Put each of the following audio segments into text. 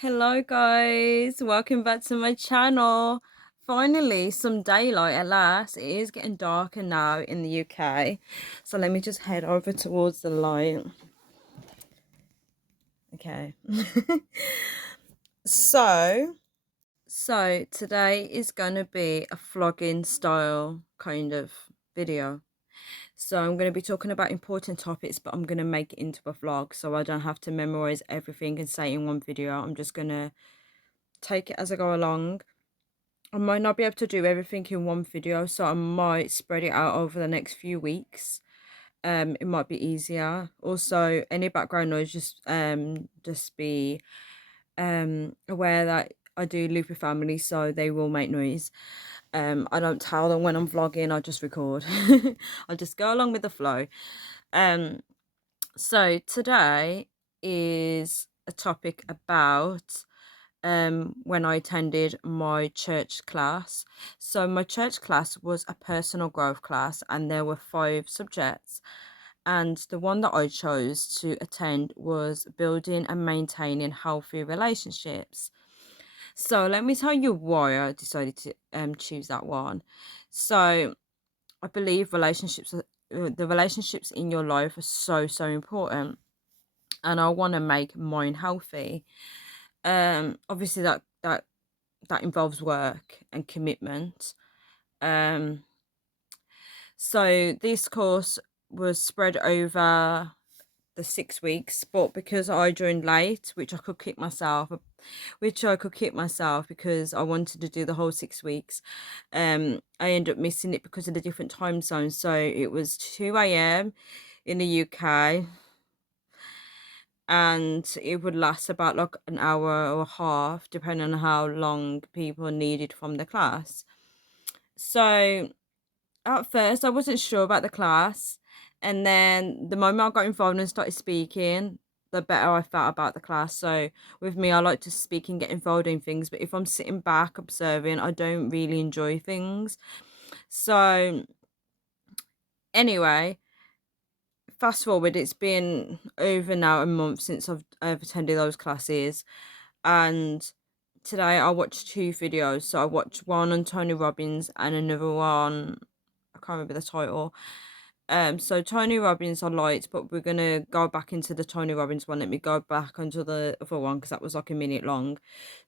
Hello guys, welcome back to my channel. Finally, some daylight at last. It is getting darker now in the UK. So let me just head over towards the light. Okay. so, so today is going to be a vlogging style kind of video. So I'm going to be talking about important topics, but I'm going to make it into a vlog so I don't have to memorize everything and say it in one video. I'm just going to take it as I go along. I might not be able to do everything in one video, so I might spread it out over the next few weeks. It might be easier. Also, any background noise, just be aware that I do live with family, so they will make noise. I don't tell them when I'm vlogging, I just record. I just go along with the flow. Um, so today is a topic about when I attended my church class. So my church class was a personal growth class and there were 5 subjects. And the one that I chose to attend was building and maintaining healthy relationships. So let me tell you why I decided to choose that one. So I believe the relationships in your life are so important, and I want to make mine healthy. Obviously that involves work and commitment. Um, so this course was spread over the 6 weeks, but because I joined late, which I could keep myself because I wanted to do the whole 6 weeks, I ended up missing it because of the different time zones. So it was 2 a.m. in the UK, and it would last about like an hour or a half, depending on how long people needed from the class. So at first, I wasn't sure about the class, and then the moment I got involved and started speaking, the better I felt about the class. So with me, I like to speak and get involved in things, but if I'm sitting back observing, I don't really enjoy things. So anyway, fast forward, it's been over now a month since I've attended those classes, and today I watched 2 videos. So I watched one on Tony Robbins and another one, I can't remember the title. So Tony Robbins I liked, but we're gonna go back into the Tony Robbins one. Let me go back onto the other one because that was like a minute long.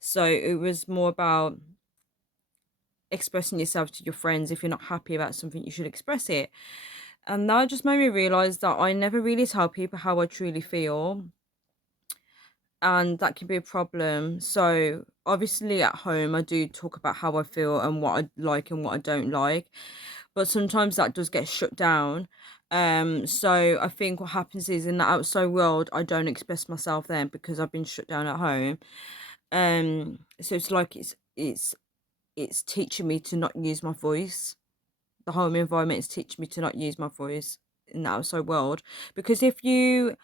So it was more about expressing yourself to your friends. If you're not happy about something, you should express it. And that just made me realize that I never really tell people how I truly feel, and that can be a problem. So obviously at home I do talk about how I feel and what I like and what I don't like, but sometimes that does get shut down. So I think what happens is in the outside world I don't express myself then because I've been shut down at home. So it's like it's teaching me to not use my voice. The home environment is teaching me to not use my voice in the outside world, because if you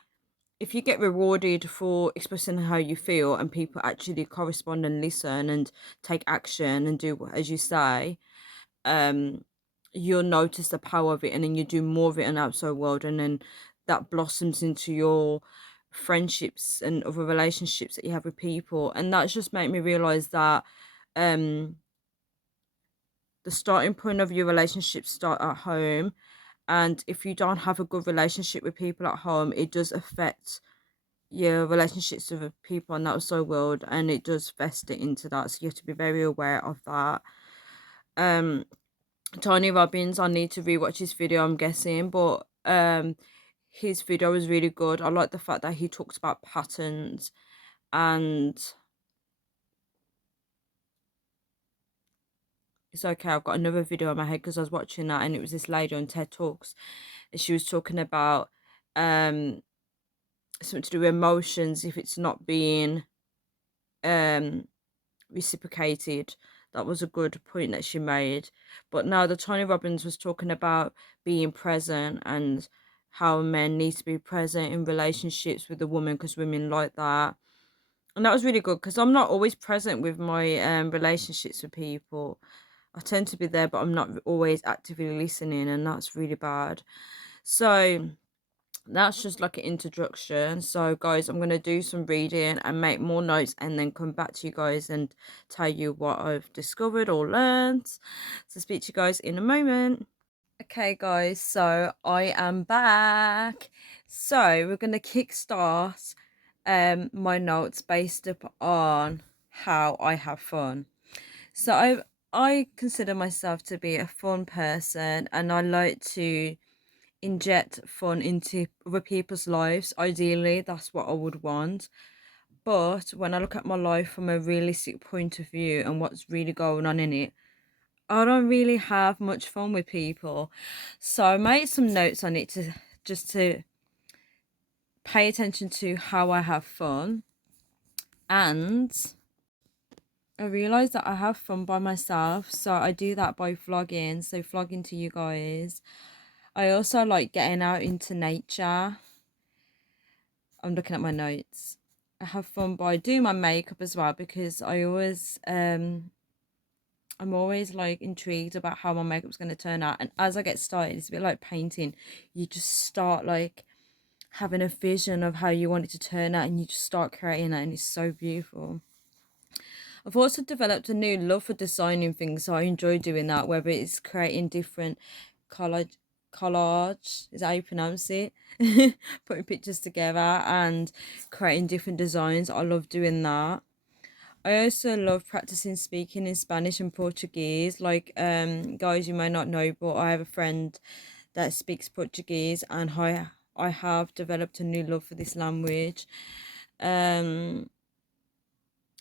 get rewarded for expressing how you feel and people actually correspond and listen and take action and do as you say, um, you'll notice the power of it, and then you do more of it in the outside world, and then that blossoms into your friendships and other relationships that you have with people. And that's just made me realize that um the starting point of your relationships start at home, and if you don't have a good relationship with people at home, it does affect your relationships with the people in the outside world, and it does fester into that. So you have to be very aware of that. um Tony Robbins, I need to rewatch his video, I'm guessing, but his video was really good. I like the fact that he talks about patterns, and it's okay, I've got another video in my head because I was watching that and it was this lady on TED Talks, and she was talking about um something to do with emotions if it's not being um reciprocated. That was a good point that she made. But now the Tony Robbins was talking about being present and how men need to be present in relationships with the woman because women like that. And that was really good because I'm not always present with my relationships with people. I tend to be there, but I'm not always actively listening, and that's really bad. So that's just like an introduction. So guys, I'm going to do some reading and make more notes and then come back to you guys and tell you what I've discovered or learned. So speak to you guys in a moment. Okay guys, so I am back. So we're going to kickstart my notes based up on how I have fun. So I consider myself to be a fun person, and I like to inject fun into other people's lives. Ideally, that's what I would want. But when I look at my life from a realistic point of view and what's really going on in it, I don't really have much fun with people. So I made some notes on it to just to pay attention to how I have fun. And I realized that I have fun by myself. So I do that by vlogging. So vlogging to you guys. I also like getting out into nature. I'm looking at my notes. I have fun by doing my makeup as well, because I'm always like intrigued about how my makeup's going to turn out. And as I get started, it's a bit like painting. You just start like having a vision of how you want it to turn out, and you just start creating it, and it's so beautiful. I've also developed a new love for designing things, so I enjoy doing that, whether it's creating different collage, is that how you pronounce it? Putting pictures together and creating different designs. I love doing that. I also love practicing speaking in Spanish and Portuguese. Like, guys, you may not know, but I have a friend that speaks Portuguese, and I have developed a new love for this language. Um,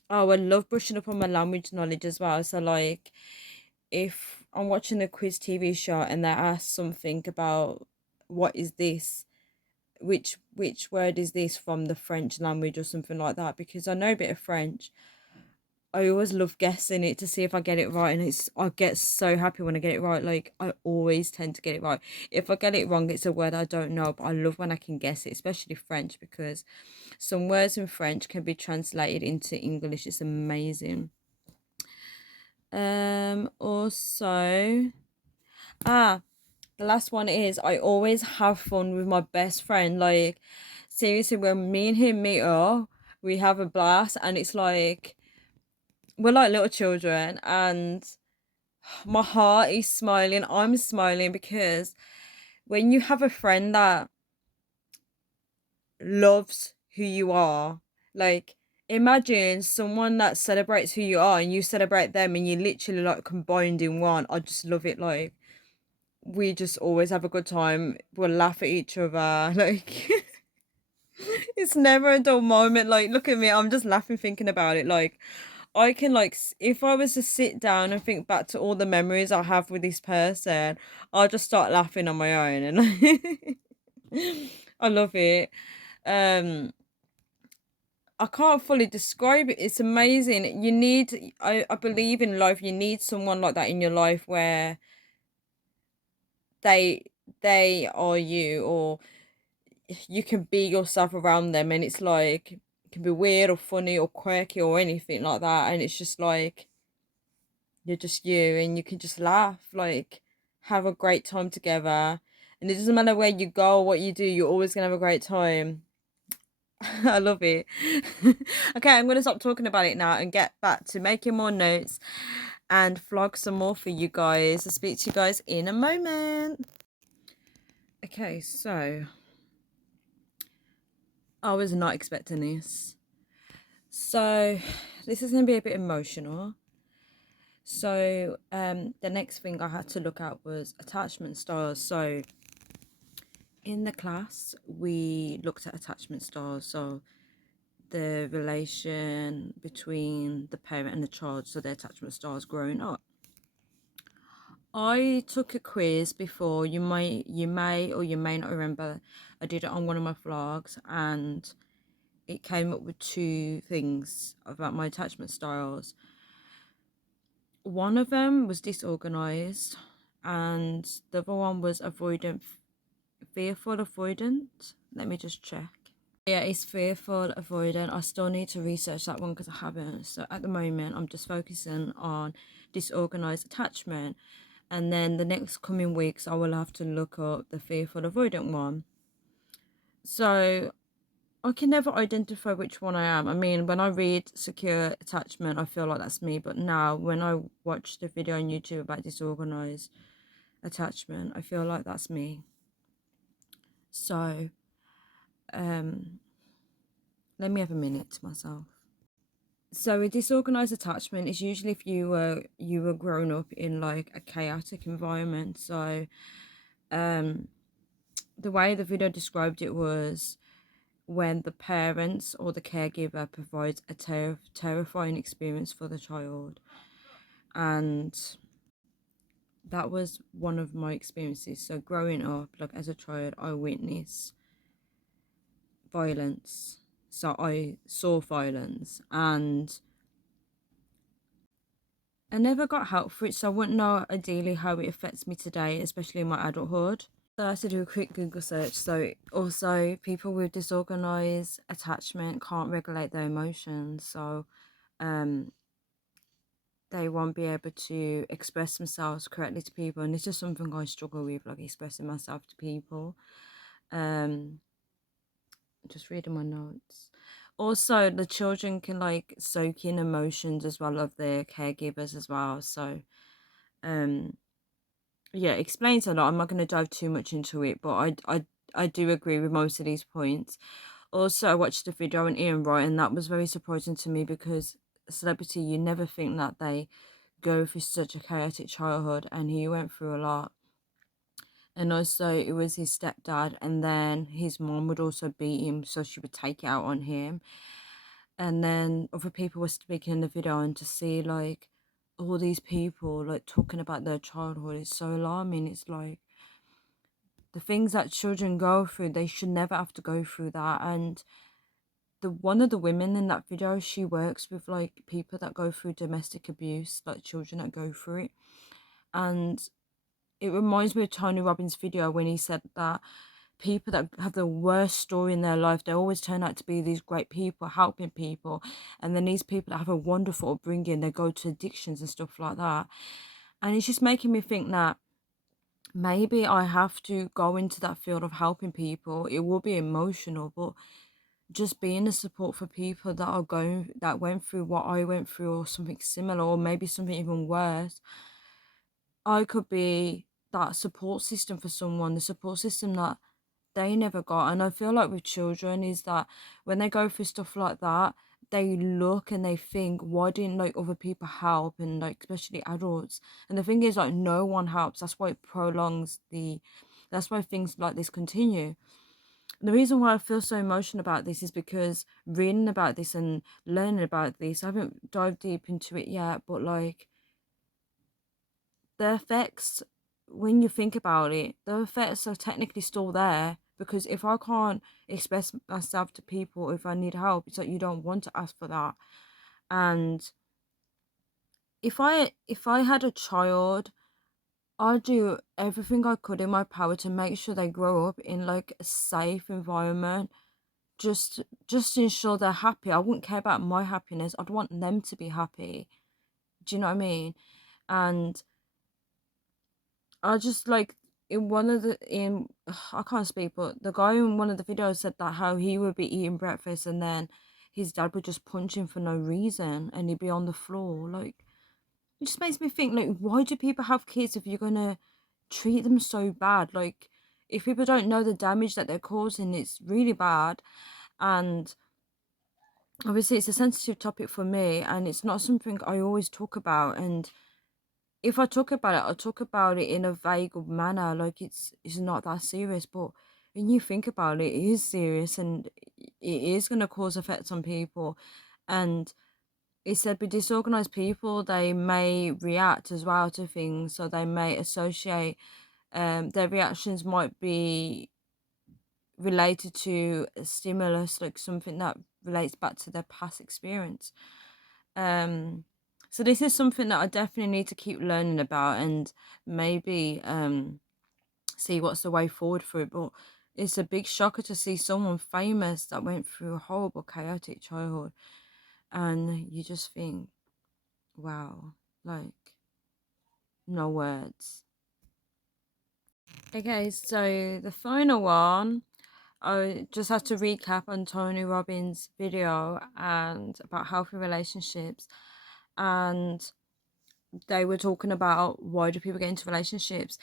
oh, I love brushing up on my language knowledge as well. So, like, if I'm watching a quiz TV show and they ask something about what is this, which word is this from the French language or something like that, because I know a bit of French, I always love guessing it to see if I get it right, and I get so happy when I get it right. Like, I always tend to get it right. If I get it wrong, it's a word I don't know, but I love when I can guess it, especially French, because some words in French can be translated into English. It's amazing. Also, the last one is I always have fun with my best friend. Like, seriously, when me and him meet up, we have a blast, and it's like we're like little children, and my heart is smiling. I'm smiling because when you have a friend that loves who you are, like, imagine someone that celebrates who you are and you celebrate them, and you literally like combined in one. I just love it. Like, we just always have a good time. We'll laugh at each other. Like, it's never a dull moment. Like, look at me. I'm just laughing thinking about it. Like, I can like if I was to sit down and think back to all the memories I have with this person, I'll just start laughing on my own, and I love it. Um I can't fully describe it. It's amazing. I believe in life you need someone like that in your life where they they are you, or you can be yourself around them, and it's like it can be weird or funny or quirky or anything like that, and it's just like you're just you, and you can just laugh, like, have a great time together. And it doesn't matter where you go or what you do, you're always gonna have a great time. I love it. Okay, I'm gonna stop talking about it now and get back to making more notes and vlog some more for you guys. I'll speak to you guys in a moment. Okay, so I was not expecting this. So this is gonna be a bit emotional. So the next thing I had to look at was attachment styles. So in the class we looked at attachment styles, so the relation between the parent and the child, so the attachment styles growing up. I took a quiz before. You may or you may not remember, I did it on one of my vlogs, and it came up with two things about my attachment styles. One of them was disorganized, and the other one was avoidant, fearful avoidant. Let me just check. Yeah, it's fearful avoidant. I still need to research that one because I haven't. So at the moment, I'm just focusing on disorganized attachment. And then the next coming weeks, I will have to look up the fearful avoidant one. So I can never identify which one I am. I mean, when I read secure attachment, I feel like that's me. But now, when I watch the video on YouTube about disorganized attachment, I feel like that's me. So, let me have a minute to myself. So, a disorganized attachment is usually if you were grown up in like a chaotic environment. So, the way the video described it was when the parents or the caregiver provides a terrifying experience for the child. And that was one of my experiences. So growing up, like as a child, I witnessed violence. So I saw violence, and I never got help for it. So I wouldn't know ideally how it affects me today, especially in my adulthood. So I had to do a quick Google search. So also people with disorganized attachment can't regulate their emotions. So um they won't be able to express themselves correctly to people, and this is something I struggle with, like expressing myself to people. um just reading my notes. Also, the children can like soak in emotions as well of their caregivers as well. So um yeah, it explains a lot. I'm not going to dive too much into it, but I do agree with most of these points. Also, I watched a video on Ian Wright, and that was very surprising to me because a celebrity, you never think that they go through such a chaotic childhood, and he went through a lot. And also, it was his stepdad, and then his mom would also beat him, so she would take it out on him. And then other people were speaking in the video, and to see like all these people like talking about their childhood is so alarming. It's like the things that children go through, they should never have to go through that. And the one of the women in that video, she works with like people that go through domestic abuse, like children that go through it. And it reminds me of Tony Robbins' video when he said that people that have the worst story in their life, they always turn out to be these great people helping people. And then these people that have a wonderful upbringing, they go to addictions and stuff like that. And it's just making me think that maybe I have to go into that field of helping people. It will be emotional, but just being a support for people that went through what I went through, or something similar, or maybe something even worse. I could be that support system for someone, the support system that they never got. And I feel like with children is that when they go through stuff like that, they look and they think, why didn't like other people help? And like especially adults. And the thing is, like, no one helps. That's why it prolongs the that's why things like this continue. The reason why I feel so emotional about this is because reading about this and learning about this, I haven't dived deep into it yet, but like the effects, when you think about it, the effects are technically still there, because if I can't express myself to people, if I need help, it's like you don't want to ask for that. And if I had a child, I'd do everything I could in my power to make sure they grow up in like a safe environment, just to ensure they're happy. I wouldn't care about my happiness. I'd want them to be happy. Do you know what I mean? And I just like in one of the in I can't speak, but the guy in one of the videos said that how he would be eating breakfast and then his dad would just punch him for no reason and he'd be on the floor. Like, it just makes me think, like, why do people have kids if you're gonna treat them so bad? Like, if people don't know the damage that they're causing, it's really bad. And obviously it's a sensitive topic for me, and it's not something I always talk about. And if I talk about it, I'll talk about it in a vague manner, like it's not that serious. But when you think about it, it is serious, and it is going to cause effects on people. And it said with disorganized people, they may react as well to things, so they may associate. Their reactions might be related to a stimulus, like something that relates back to their past experience. Um, so this is something that I definitely need to keep learning about, and maybe see what's the way forward for it. But it's a big shocker to see someone famous that went through a horrible, chaotic childhood, and you just think, wow, like no words. Okay, so the final one. I just had to recap on Tony Robbins' video and about healthy relationships, and they were talking about why do people get into relationships,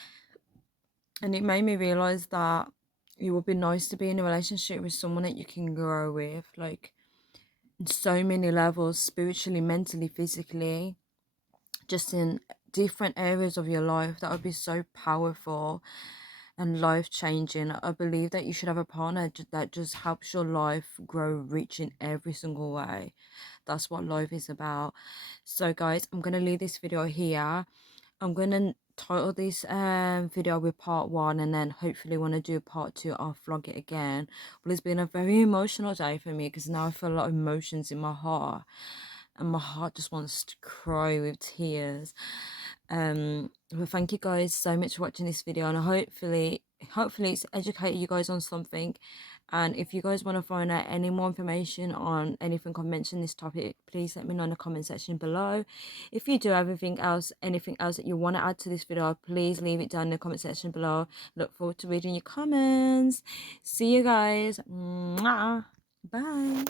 and it made me realize that it would be nice to be in a relationship with someone that you can grow with, like in so many levels, spiritually, mentally, physically, just in different areas of your life. That would be so powerful and life changing. I believe that you should have a partner that just helps your life grow rich in every single way. That's what life is about. So guys, I'm gonna leave this video here. I'm gonna title this video with part one, and then hopefully when I do part two I'll vlog it again. But it's been a very emotional day for me because now I feel a lot of emotions in my heart, and my heart just wants to cry with tears. Well, thank you guys so much for watching this video, and hopefully it's educated you guys on something. And if you guys want to find out any more information on anything I mentioned this topic, please let me know in the comment section below. If you do have anything else that you want to add to this video, please leave it down in the comment section below. Look forward to reading your comments. See you guys. Mwah. Bye.